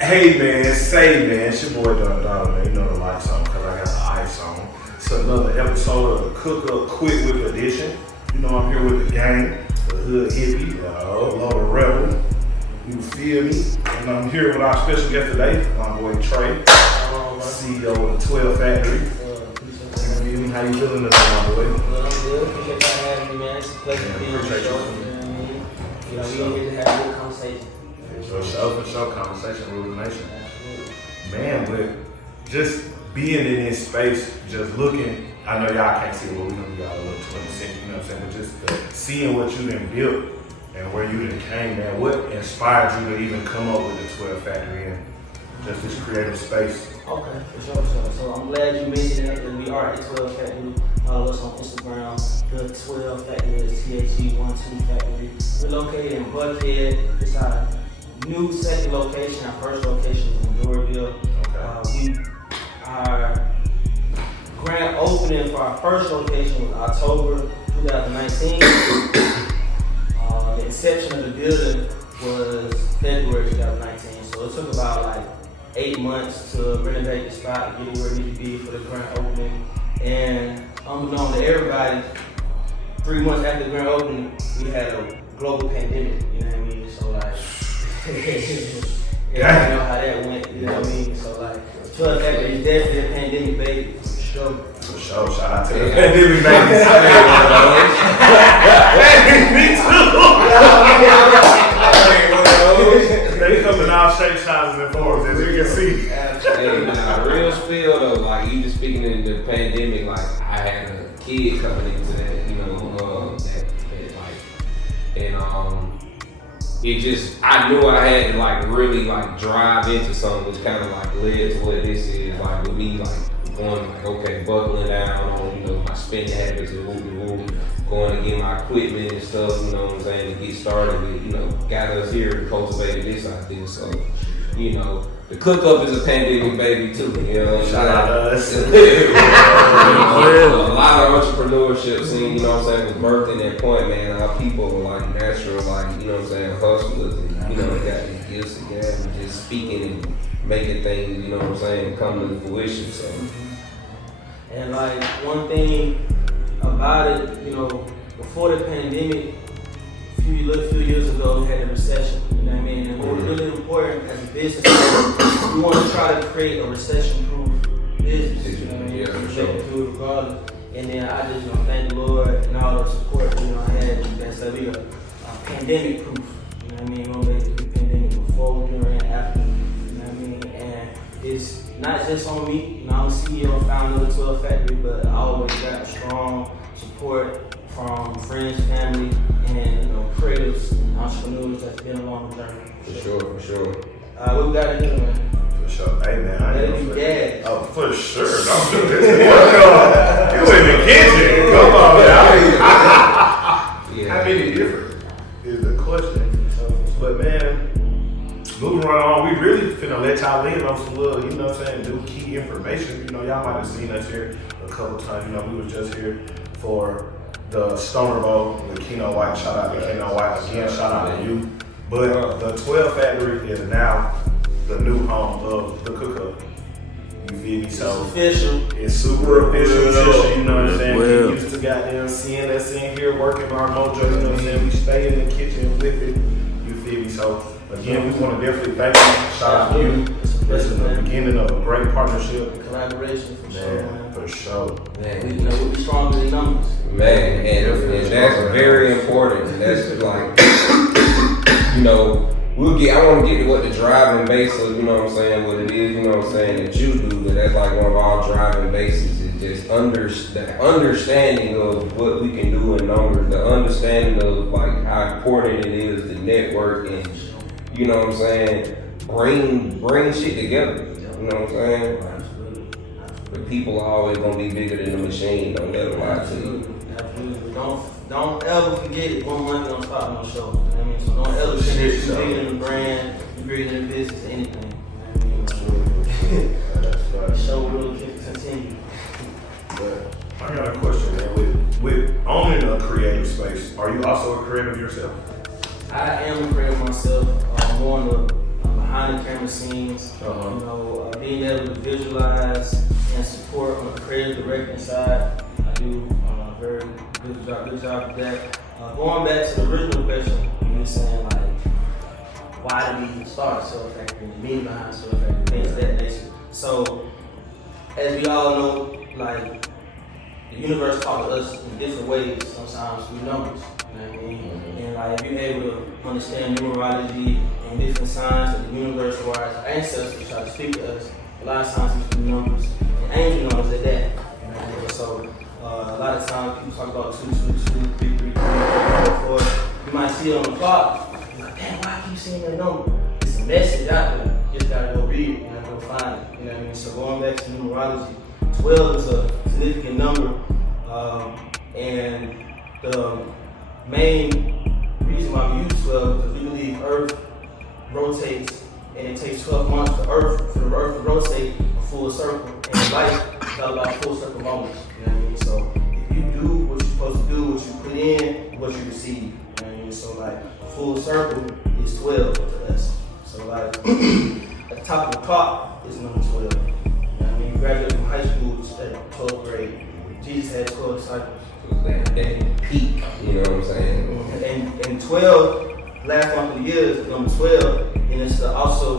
Hey man, say man, it's your boy Don, man. You know the lights on because I got the ice on. It's another episode of the Cook Up Quick Whip edition. You know I'm here with the gang, the hood hippie, Lord Rebel. You feel me? And I'm here with our special guest today, my boy Trey, CEO of the 12 Factory. You feel me? How you feeling today, my boy? Well, I'm good. Appreciate y'all having me, man. It's a pleasure to be on the show. You know what I mean? You know, we gonna get to have a good conversation. For sure, conversation with the nation. Absolutely. Man, but just being in this space, just looking, I know y'all can't see what we gonna do y'all a little 20 seconds, you know what I'm saying? But just seeing what you done built and where you done came, man, what inspired you to even come up with the 12 Factory and just this creative space? Okay, for sure. So I'm glad you mentioned that we are at 12 Factory. Follow us on Instagram. The 12 Factory is THE12 Factory. We're located in Buckhead. It's our new second location. Our first location is in Doraville. Our grand opening for our first location was October 2019. The inception of the building was February 2019. So it took about like 8 months to renovate the spot, get it where it needed to be for the grand opening. And unbeknown to everybody, 3 months after the grand opening, we had a global pandemic. You know what I mean? So like. Yeah, I know how that went, you know what I mean? So like, 12 Factory is definitely a pandemic baby, for sure. For sure, shout out to the pandemic baby. Me too. They come in all shapes, sizes, and forms, as you can see. Hey, nah, real spill though, like even speaking in the pandemic, like I had a kid coming into that, you know, it just, I knew I had to like really like drive into something, which kind of like led to what this is, like with me like going like, okay, buckling down on, you know, my spending habits and going to get my equipment and stuff, you know what I'm saying, to get started with, you know, got us here and cultivated this idea. So, you know, the cook up is a pandemic baby too, you know. Shout out to us. A lot of entrepreneurship scene, you know what I'm saying, was birthed in that point, man. Our people are like natural, like, you know what I'm saying, hustlers, and, you know, they got these gifts and gabs and just speaking and making things, you know what I'm saying, come to fruition, so. And like, one thing about it, you know, before the pandemic, a few years ago, we had a recession, you know what I mean? And what was really important as a business, we want to try to create a recession-proof business, you know what I mean? Yeah, for sure. Do it regardless. And then I just, you know, thank the Lord and all the support, you know, I had that said we are pandemic-proof, you know what I mean? We don't make it through the pandemic before, during, and after, you know what I mean? And it's not just on me, you know, I'm a CEO and founder of the 12 Factory, but I always got strong support from friends, family, and, you know, creators and entrepreneurs that's been along the journey. For sure. What we got to do, man? For sure. Hey man, I Let know. it be gas. Oh, for sure. Don't do this. You in the kitchen. Come on now. Yeah. How many different is the question? But man, moving right on, we really finna let y'all in on some little, you know what I'm saying, new key information. You know, y'all might have seen us here a couple times. You know, we was just here for the Stoner Bowl with Keno White. Shout out to Keno White again. Shout out to you. But the 12 Factory is now the new home of the Cook Up. You feel me? So It's official. it's super official, you know what I'm saying? We used to goddamn seeing us in here working our mojo, you know what I'm saying? We stay in the kitchen with it. You feel me? So again, we want to definitely thank you. Shout out to you. This is the beginning of a great partnership. Collaboration, for sure, man. For sure. We, you know, we'll be stronger in numbers. Man, and that's very important. And that's like, you know, I want to get to what the driving base of, you know what I'm saying, what it is, you know what I'm saying, that you do, but that's like one of our driving bases is just the understanding of what we can do in numbers, the understanding of like how important it is to network and, you know what I'm saying, bring shit together, you know what I'm saying? The people are always gonna be bigger than the machine, don't let them lie to you. Absolutely. Don't ever forget it. One month don't stop no show. You know what I mean? So don't ever forget you're bigger than the brand, you're bigger than the business, anything. You know what I mean? The show will continue. But I got a question, man. With owning a creative space, are you also a creative yourself? I am a creative myself. I'm more on the behind behind the camera scenes, being able to visualize and support on the creative directing side. I do a very good job of that. Going back to the original question, you were saying like, why did we start Soul Factory and the meaning behind Soul Factory, things of that nature. So, as we all know, like, the universe talks to us in different ways, sometimes through numbers, you know what I mean? And like, if you're able to understand numerology and different signs of the universe or our ancestors try to speak to us, a lot of times we do numbers, and angel numbers at that, you know what I mean? So, a lot of times people talk about 222, 333, 444. You might see it on the clock, you're like, damn, why I keep seeing that number? It's a message out there, you just gotta go read it, you gotta go find it, you know what I mean? So going back to numerology, 12 is a significant number, and the main reason why we use 12 is because we believe Earth rotates, and it takes 12 months for the Earth to rotate a full circle, and life is all about full circle moments, you know what I mean? So if you do what you're supposed to do, what you put in, what you receive, you know what I mean? So like, a full circle is 12 to us. So like, at the top of the clock is number 12. You know what I mean? You graduate from high school at 12th grade. Jesus had 12 disciples. So it's that peak, you know what I'm saying? And 12, last month of the year is number 12, and it's also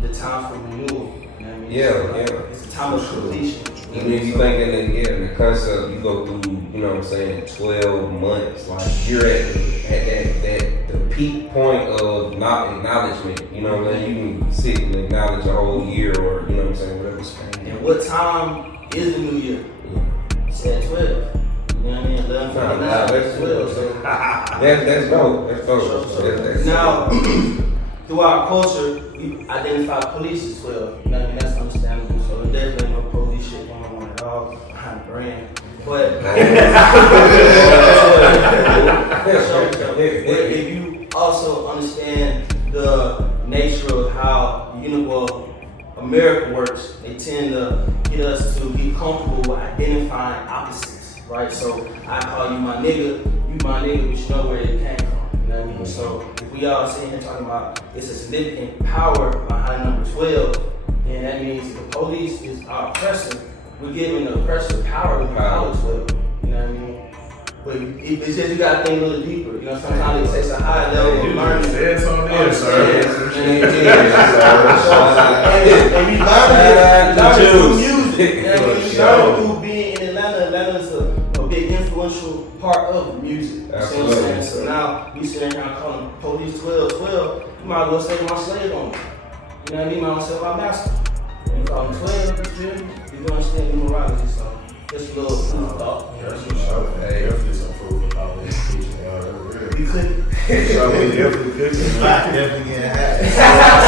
the time for renewal. You know what I mean? Yeah, so like, yeah. It's the time of completion. Even if you think that the concept, you go through, you know what I'm saying, 12 months, like you're at the peak point of not acknowledgement, you know what I'm saying? You can sit and acknowledge a whole year or, you know what I'm saying, whatever span. And what time is the new year? It's at 12. You know what I mean? 11:59. That's 12. So that's dope. That's dope. That's now, through our culture, we identify police as 12. You know what I mean? That's understandable. So there's definitely no police shit going on at all behind the brand. But if you also understand the nature of how America works, they tend to get us to be comfortable with identifying opposites, right? So I call you my nigga, but you know where it came from. You know what I mean? So if we all sitting here talking about it's a significant power behind number 12, then that means the police is our oppressor. We're giving the oppressor power to power 12. You know what I mean? But it's just you gotta think a little deeper. You know, sometimes it takes a high level of learning. There's something there, sir. And we learn through music. You know what I mean? We learn through being in Atlanta. Atlanta is a big influential part of music. Absolutely. You know what I'm saying? So now we sitting here calling police 12, 12. You might as well say my slave on me. You know what I mean? Might as well say my master. You call them 12, you feel me? You don't understand numerology, so just a little food for thought. Definitely some food for thought. We couldn't. Definitely cooking. Definitely getting hot.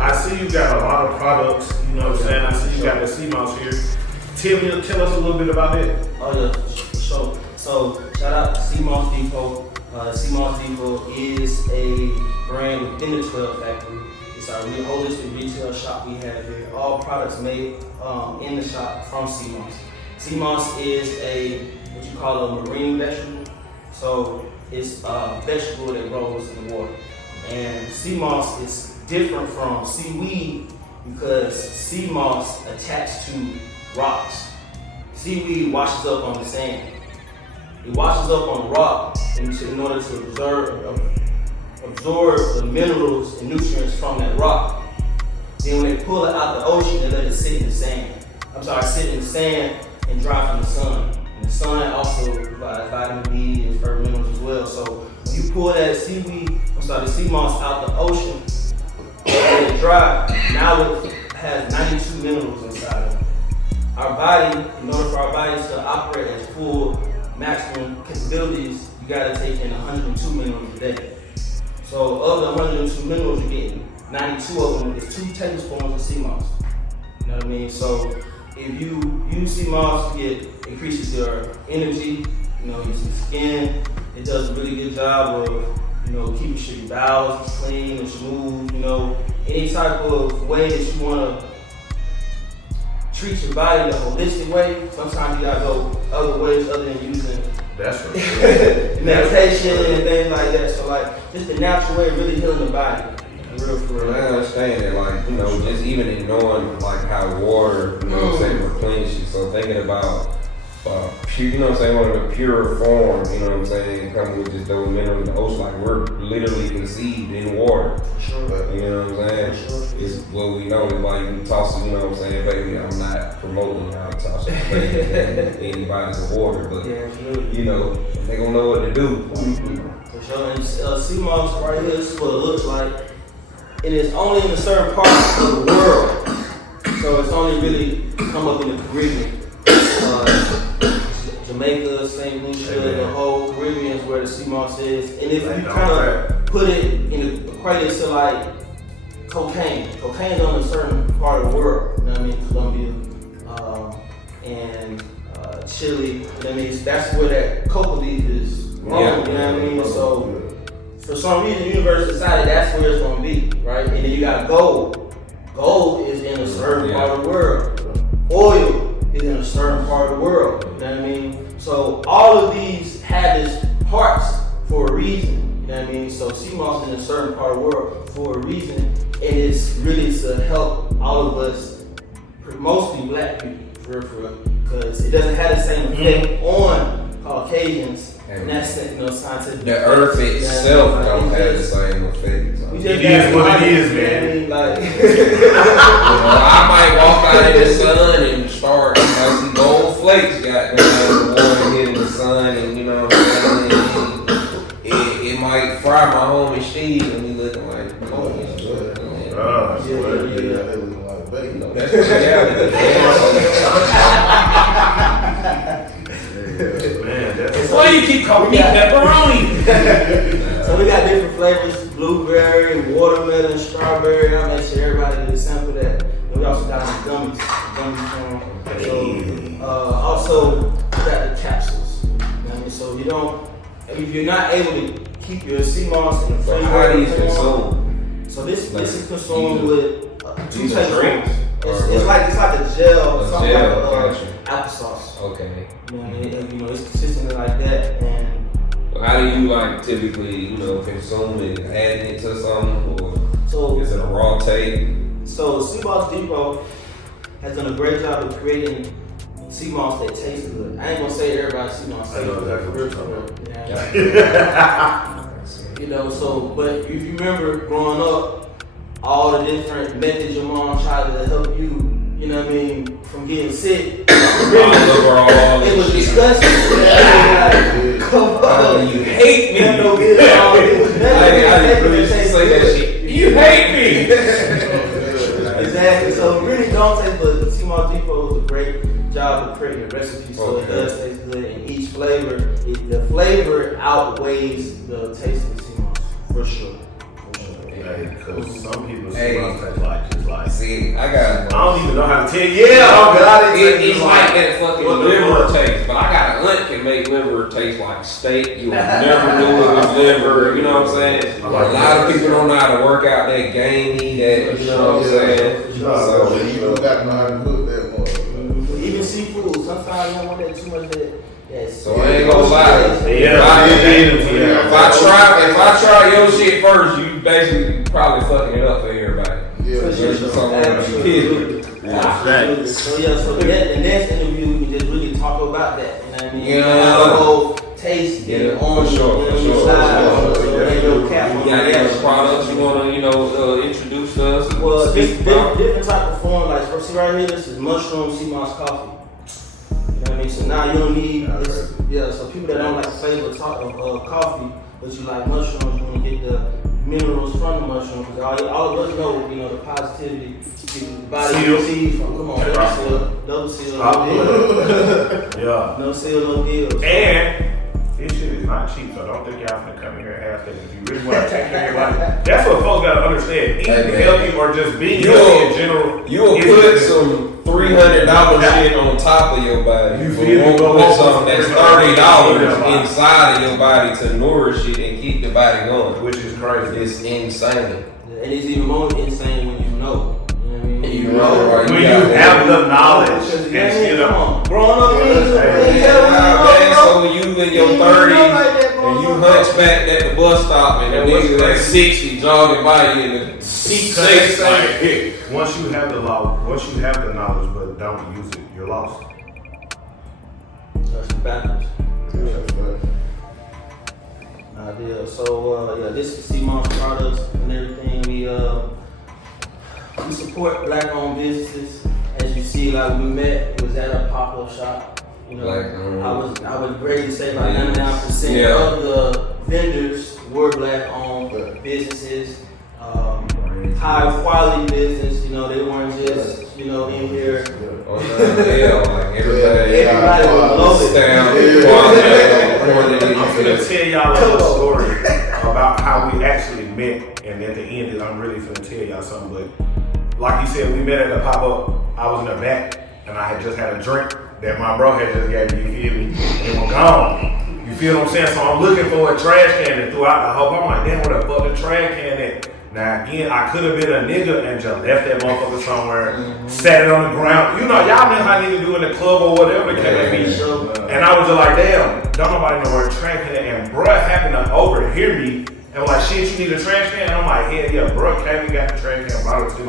I see you got a lot of products, you know what I'm saying? I see you got the sea mouse here. Tell us a little bit about it. Oh yeah, for sure. So shout out to CMOS Depot. CMOS Depot is a brand within the 12 Factory. It's our real holistic retail shop we have here. All products made in the shop from CMOS. CMOS is what you call a marine vegetable. So it's a vegetable that grows in the water. And CMOS is different from seaweed because CMOS attached to rocks. Seaweed washes up on the sand. It washes up on the rock in order to absorb the minerals and nutrients from that rock. Then when they pull it out the ocean, they let it sit in the sand. Sit in the sand and dry from the sun. And the sun also provides vitamin B and further minerals as well. So when you pull that the sea moss out the ocean, and let it dry, now it has 92 minerals inside of it. Our body, in order for our bodies to operate at full maximum capabilities, you gotta take in 102 minerals a day. So of the 102 minerals you're getting, 92 of them is 2 tablespoons of sea moss. You know what I mean? So if you use sea moss, it increases your energy, your skin. It does a really good job of, keeping sure your bowels is clean and smooth, any type of way that you wanna treat your body the holistic way. Sometimes you gotta go other ways other than using meditation and things like that. So just the natural way of really healing the body. For real. I understand that, like, you know, just even in knowing, like, how water, you know what I'm saying, replenishes. So thinking about, pure, you know what I'm saying, one of the pure forms, you know what I'm saying, coming with just those minerals in the ocean, like, we're literally conceived in water. Sure. You know what I'm saying? Sure. It's what we know. It's like you toss it, you know what I'm saying, baby. I'm not promoting y'all tossing anybody's water, but, you know, they gonna know what to do. For sure. And sea moss right here, this is what it looks like. And it's only in a certain part of the world. So it's only really come up in the Caribbean. Jamaica, St. Lucia, the whole Caribbean is where the sea moss is. And if you kind of put it in the equate it to like cocaine. Cocaine is on a certain part of the world. You know what I mean? Colombia and Chile. You know what I mean? That's where that coca leaf is grown. You know what I mean? So for some reason, the universe decided that's where it's gonna be, right? And then you got gold. Gold is in a certain part of the world. Oil is in a certain part of the world. You know what I mean? So all of these have its parts for a reason. You know what I mean? So sea moss is in a certain part of the world for a reason, and it's really to help all of us, mostly black people, for real, because it doesn't have the same effect on Caucasians. And that's, you know, scientific. The earth itself don't have the same effect. So. It is what it is, man. Like, I might walk out in the sun and start, you know, see gold flakes got the water hitting the sun, and you know what I'm saying? It might fry my homie Steve, and he looking like, oh, that's the reality. Man, that's why you keep calling me pepperoni. So we got different flavors: blueberry, watermelon, strawberry. I'll make sure everybody gets a sample of that. And we also got some gummies. So also we got the capsules. You know what I mean? So you don't, if you're not able to keep your sea moss in the flavor. How do you consume? So this is consumed with two these are drinks. It's like a gel, something like gotcha. applesauce. Okay. You know what I mean? You know, it's consistently like that. And how do you like typically, you know, consume it, adding it to something, or so is it a raw take? So Sea Moss Depot has done a great job of creating sea moss that tastes good. I ain't gonna say everybody sea moss tastes good. Yeah. You know, so but if you remember growing up, all the different methods your mom tried to help you, you know what I mean, from getting sick. It was disgusting. Come on. You hate me. No good at all. It was never say that shit. You hate me. Exactly. So really don't taste, but Sea Moss Depot does a great job of creating a recipe so it does taste good. And each flavor, the flavor outweighs the taste of the sea moss for sure. Because some people say just like. See, I don't even know how to tell you. Yeah, oh God, it's like that fucking liver taste. But I got an aunt can make liver taste like steak. You will never knew it was liver. You know what I'm saying? A lot of people don't know how to work out that gamey, that, you know what I'm saying? So you don't got to know how to cook that more. Even seafood, sometimes you don't want that too much of that. So I ain't gonna lie. If I try your shit first, you basically probably fucking it up for everybody. Absolutely. So the next interview we can just really talk about that. You know what I mean? The whole taste and on for sure. You got any products you wanna, introduce to us? Well, different type of form. Like see right here, this is mushroom sea moss coffee. You know what I mean? So now you don't need this. Yeah, so people that don't like the flavor of coffee, but you like mushrooms, you want to get the minerals from the mushroom. Because all of us know, the positivity the body receives from. Come on, double seal, no deal. Yeah. No seal, no deal. And this shit is not cheap, so don't think y'all finna come in here and ask that if you really want to take care of your body. That's what folks gotta understand. Eating healthy or just being healthy in general. You'll put some $300 shit on top of your body. You won't put something that's $30 inside of your body to nourish it and keep the body going. Which is crazy. It's insane. And it's even more insane when you know. You know, right? When you have the knowledge and still growing up, so you in your 30s And you hunchbacked at the bus stop and the niggas at 60 jogging by you in the seat safe like, hey. Once you have the knowledge, but don't use it, you're lost. That's backwards. Yeah. Idea. So yeah, this is C-Mon's products and everything. We support black-owned businesses. As you see, like we met, it was at a pop-up shop. You know, I would greatly say like 99% of the vendors were black-owned businesses. High quality business. You know, they weren't just in here. Like Everybody was loaded. I'm gonna tell y'all a little story about how we actually met, and at the end, I'm really finna tell y'all something. But like you said, we met at the pop-up. I was in the back, and I had just had a drink that my bro had just gave me. You feel me? And it was gone. You feel what I'm saying? So I'm looking for a trash can, and throughout the whole, I'm like, damn, where the fuck the trash can at? Now again, I could have been a nigga and just left that motherfucker somewhere, sat it on the ground. You know, y'all know how niggas do in the club or whatever the case may be. And I was just like, damn, don't nobody know where the trash can is. And bruh happened to overhear me and was like, shit, you need a trash can? And I'm like, hell yeah, bruh came and got the trash can, brought it to me.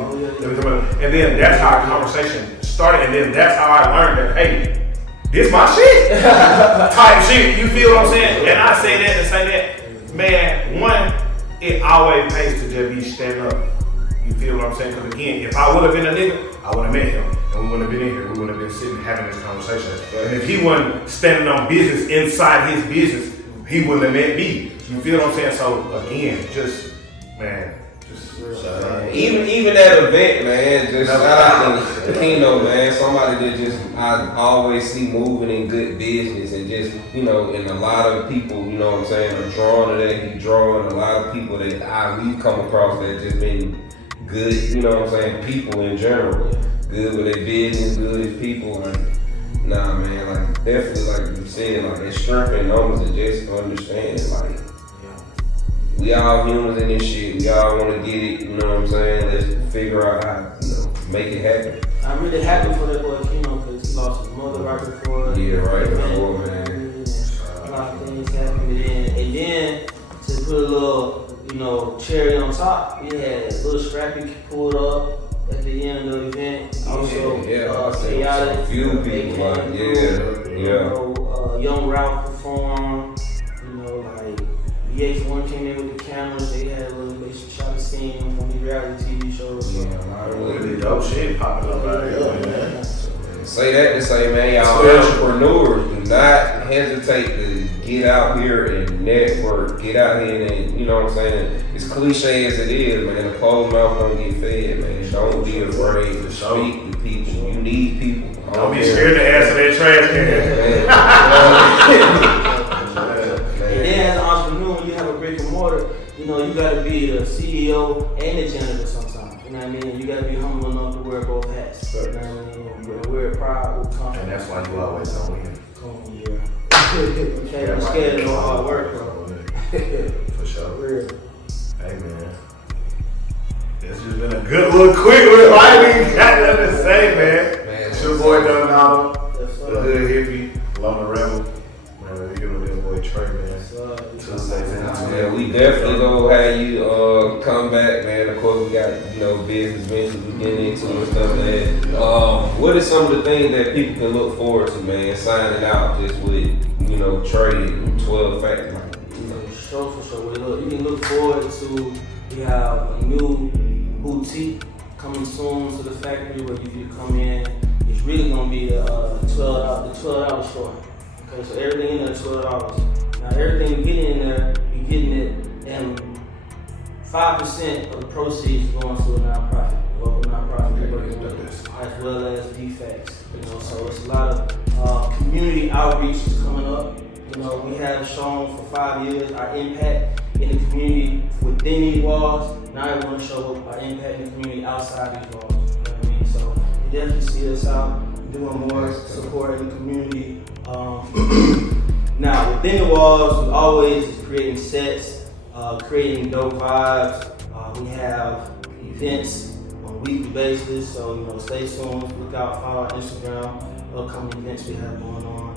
And then that's how our conversation started. And then that's how I learned that, hey, this my shit. Type shit, you feel what I'm saying? And I say that and say that, man, one, it always pays to just be stand up. You feel what I'm saying? Because again, if I would have been a nigga, I would have met him. And we wouldn't have been in here. We wouldn't have been sitting having this conversation. And if he wasn't standing on business inside his business, he wouldn't have met me. You feel what I'm saying? So again, just even that event, man, just shout out to Kino, man. Somebody that I always see moving in good business and just, and a lot of people, what I'm saying, are drawn to that. He drawing a lot of people that we've come across that just been good, what I'm saying, people in general. Good with their business, good as people. Like, nah, man, like definitely, like you said, like that strength in numbers and just understand, like, we all humans in this shit. We all want to get it. You know what I'm saying? Let's figure out how, make it happen. I'm really happy for that boy Kino because he lost his mother right before. Yeah, right before, man. A lot of things happened. And then to put a little, cherry on top, we had Little Scrappy pulled up at the end of the event. Also, Chaotic. A few people, Young Ralph performed. Like. VH1 came in with the cameras, they had they shot a scene from the reality TV shows. Yeah, a lot of really dope shit popping up out here, man. Say that to say, man, y'all entrepreneurs, do not hesitate to get out here and network, get out here and, you know what I'm saying? As cliche as it is, man, a closed mouth don't get fed, man. Don't be afraid to speak to people. You need people. Don't be scared to answer that trash can. And then as an entrepreneur, when you have a brick and mortar, you gotta be the CEO and the janitor sometimes. You know what I mean? You gotta be humble enough to wear both hats. You know what I mean? Wear pride with confidence. And that's why you always don't win. You can't be scared of no hard work, bro. For sure. Real. Hey, man. It's just been a good little quick with life. We got nothing to say, man. It's your boy Donato, the hood hippie, Lona Rebel. Man, you know that boy Trey, man. Yeah, we definitely gonna have you come back, man. Of course, we got business ventures we getting into and stuff, man. What are some of the things that people can look forward to, man? Signing out just with Trey and 12 Factor. For sure. Well, you can look forward to we have a new boutique coming soon to the factory where you can come in. It's really gonna be the $12 store. Okay, so everything in there is $12. Now everything you get in there, you're getting it, and 5% of the proceeds going to a nonprofit, local nonprofit we're working with, as well as defects. So it's a lot of community outreach is coming up. We have shown for 5 years our impact in the community within these walls. Now we want to show our impact in the community outside these walls. You know what I mean? So you definitely see us out doing more support in the community. Now within the walls, we always is creating sets, creating dope vibes. We have events on a weekly basis, so stay tuned. Look out, follow our Instagram, upcoming events we have going on.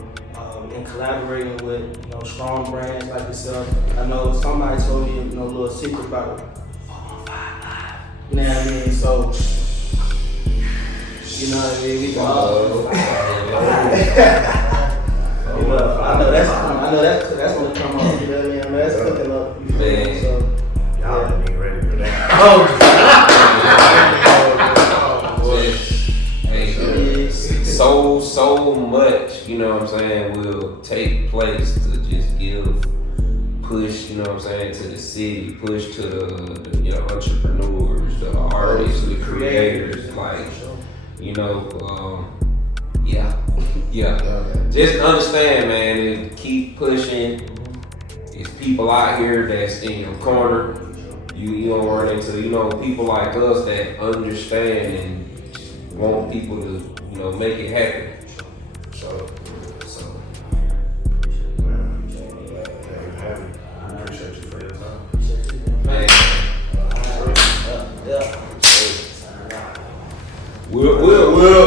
and collaborating with strong brands like yourself. I know somebody told me a little secret about 415 Live. You know what I mean? So you know what I mean? We can all. I know that's gonna come up. You know what I mean? I know that's cooking up. You feel me? So Y'all ain't even ready for that. Hey, so much, you know what I'm saying, will take place to just give push, you know what I'm saying, to the city, push to the entrepreneurs, the artists, the creators, like, yeah. Just understand, man, and keep pushing. It's people out here that's in your corner. You don't run into, people like us that understand and want people to, make it happen. So. I appreciate you for your time. Man. yeah. We'll